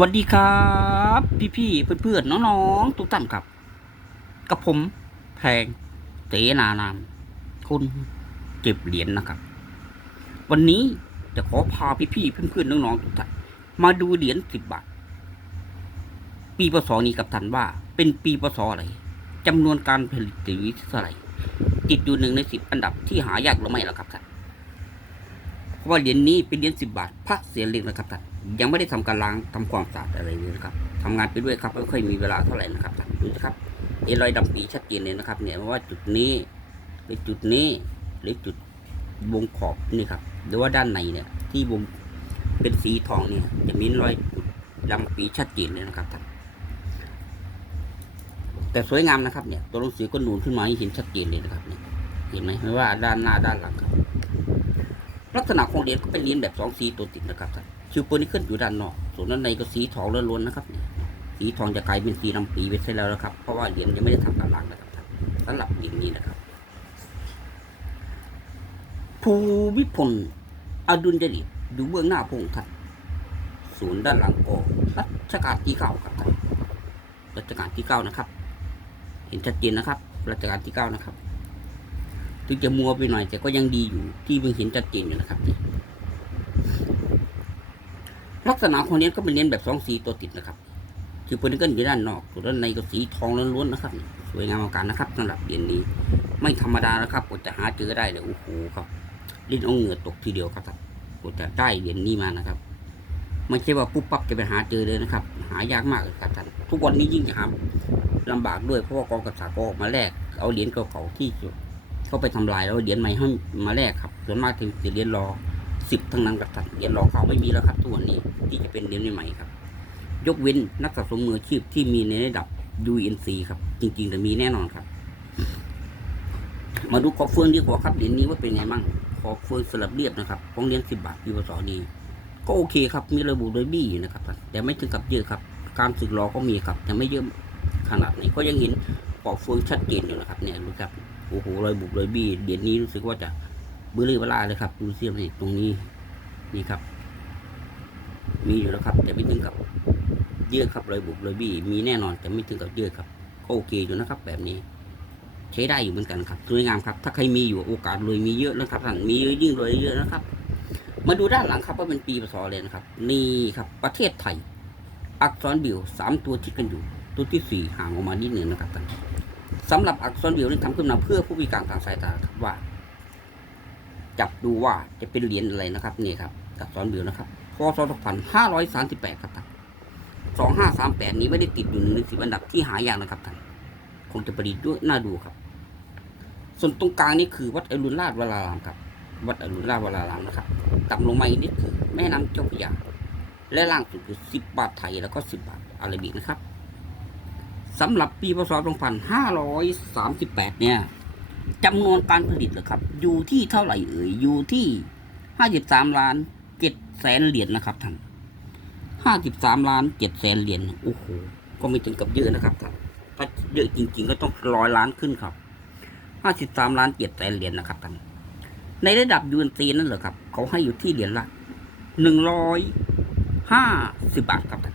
วัสดีครับ พี่ๆเพื่อนๆน้องๆทุกท่านครับกับผมแพงเตนานามคุณเก็บเหรียญนนะครับ วันนี้จะขอพาพี่ๆเพื่อนๆน้องๆทุกท่านมาดู เหรียญสิบบาทปีพศนี้กับท่านว่า เป็นปีพศอะไรจำนวนการผลิตหรือสทาไติดอยู่หนึ่งในสิบอันดับที่หายากหรือไม่ล่ะครับท่านว่าเหรียญนี้เป็นเหรียญสิบบาทพระเสียเล็กนะครับท่านยังไม่ได้ทำการล้างทำความสะอาดอะไรเลยนะครับทำงานไปด้วยครับไม่ค่อยมีเวลาเท่าไหร่นะครับท่านดูนะครับเอรอยดำปีชัดเจนเลยนะครับ เนี่ยว่าจุดนี้หรือจุดนี้หรือจุดวงขอบนี่ครับ หรือว่าด้านในเนี่ย ที่วงเป็นสีทองเนี่ยจะมีรอยจุดดำปีชัดเจนเลยนะครับท่านแต่สวยงามนะครับเนี่ยตัวหูกเสือก็หนุนขึ้นมาให้เห็นชัดเจนเลยนะครับเนี่ย เห็นไหมไม่ว่าด้านหน้าด้านหลังครับลักษณะของเหรียญก็เป็นเหรียญแบบสองสีตัวติดนะครับท่านชิวปืนนี่ขึ้น อยู่ด้าน นอก ส่วนด้านในก็สีทองล้วนๆนะครับสีทองจะกลายเป็นสีน้ำปีไปใช่แล้วนะครับ เพราะว่าเหรียญยังไม่ได้ทำการล้างนะครับท่านสำหรับเหรียญนี้นะครับ ภูวิพลอดุลยเดชอยู่เบื้องหน้าพง์ท่านศูนย์ด้านหลังก่อรัชกาลที่เก้าครับท่านรัชกาลที่เก้านะครับ เห็นชัดเจนนะครับรัชกาลที่เก้านะครับถึงจะมัวไปหน่อยแต่ก็ยังดีอยู่ที่เพิ่งเห็นชัดเจนอยู่นะครับี่ลักษณะของเนี้ก็เป็นเนี้ยแบบสองสีตัวติดนะครับ คือเพื่อนก็อยู่ด้านนอกด้านในก็สีทองล้วนๆนะครับ สวยงามมาการนะครับสำหรับเหรียญนี้ ไม่ธรรมดาแล้วครับกดจะหาเจอได้เลยโอ้โหครับลิ้นเอาเหงื่อตกทีเดียวครับกดจะได้เหรียญนี้มานะครับไม่ใช่ว่าปุ๊บปั๊บจะไปหาเจอเลยนะครับ หายากมากครับท่านทุกวันนี้ยิ่งหาลำบากด้วยเพราะว่ากองกระสาก็ออกมาแลกเอาเหรียญเก่าๆที่ก็ไปทำลาย แล้วเหรียญใหม่ให้มาแลกครับส่วนมากถึเป็นเหรียญรอสิบทั้งนั้นกับตัดเหรียญรอเขาไม่มีแล้วครับทุกวันนี้ที่จะเป็นเหรียญใหม่ครับ ยกเว้นนักสะสมมืออาชีพที่มีในระดับ UNC ครับ จริงๆแต่มีแน่นอนครับ มาดูคอเฟืองดีกว่าครับเหรียญนี้ว่าเป็นไงบ้างคอเฟืองสลับเรียบนะครับของเหรียญสิบบาทยปีอศนี้ก็โอเคครับ มีระบุโดยบี้นะครับ แต่ไม่ถึงกับเยอะครับการสึกรอก็มีครับ แต่ไม่เยอะขนาดไหนก็ยังเห็นปอกเฟืองชัดเจนอยู่นะครับเนี่ยรู้ครับโอ้โห รอยบุกรอยบี้เดียวนี้รู้สึกว่าจะบื่อลือเวลาเลยครับดูเสียมนี่ตรงนี้ นี่ครับ มีอยู่แล้วครับ แต่ไม่ถึงกับ เยอะครับรอยบุกรอยบี้มีแน่นอนแต่ไม่ถึงกับเยอะครับก็โอเคอยู่นะครับ แบบนี้ ใช้ได้อยู่เหมือนกันครับสวยงามครับ ถ้าใครมีอยู่โอกาสรวยมีเยอะนะครับท่านมีเยอะยิ่งรวยเยอะนะครับ มาดูด้านหลังครับว่าเป็นปีพศเลยนะครับ นี่ครับ ประเทศไทย อักษรบิวสามตัวที่กันอยู่ ตัวที่สี่ห่างออกมานิดหนึ่งนะครับท่านสำหรับ อักษรวิวนี่ทำขึ้นมาเพื่อผู้พิการทางสายตาครับว่า จับดูว่าจะเป็นเหรียญอะไรนะครับนี่ครับอักษรวิวนะครับพศ2538 ครับท่าน2538 นี้ไม่ได้ติดอยู่หนึ่งในสิบอันดับที่หายากนะครับท่านคงจะประดิษฐ์ด้วยน่าดูครับ ส่วนตรงกลางนี่คือวัดอรุณราชวรารามครับ วัดอรุณราชวรารามนะครับต่ำลงมาอีกนิดคือ แม่น้ำเจ้าพระยาและล่างสุดคือ10 บาทไทยแล้วก็ 10 บาทอาราบิกนะครับสำหรับปีพศ2538 เนี่ยจำนวนการผลิตเหรอครับ อยู่ที่เท่าไหร่เอ่ย อยู่ที่ 53ล้าน7แสนเหรียญนนะครับท่าน53ล้าน7แสนเหรียญ โอ้โห ก็ไม่ถึงกับเยอะนะครับท่านถ้าเยอะจริง ๆ ก็ต้องร้อยล้านขึ้นครับ53ล้าน7แสนเหรียญนนะครับท่าน ในระดับยูเอ็นซีนั่นเหรอครับ เขาให้อยู่ที่เหรียญละหนึ่งร้อยห้าสิบบาทครับท่าน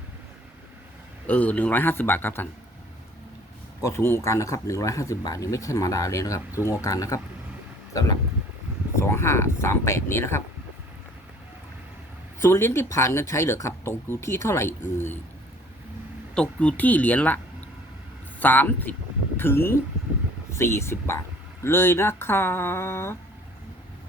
เออหนึ่งร้อยห้าสิบบาทครับท่านก็สูงโอกาสนะครับ หนึ่งร้อยห้าสิบาทนี่ไม่ใช่มาดาเลยนะครับ สูงโอกาสนะครับสำหรับสองห้าสามแปดนี้นะครับส่วนเหรียญที่ผ่านกันใช้เหรอครับ ตกอยู่ที่เท่าไหร่เอ่ยตกอยู่ที่เหรียญละสามสิบถึงสี่สิบบาทเลยนะครับ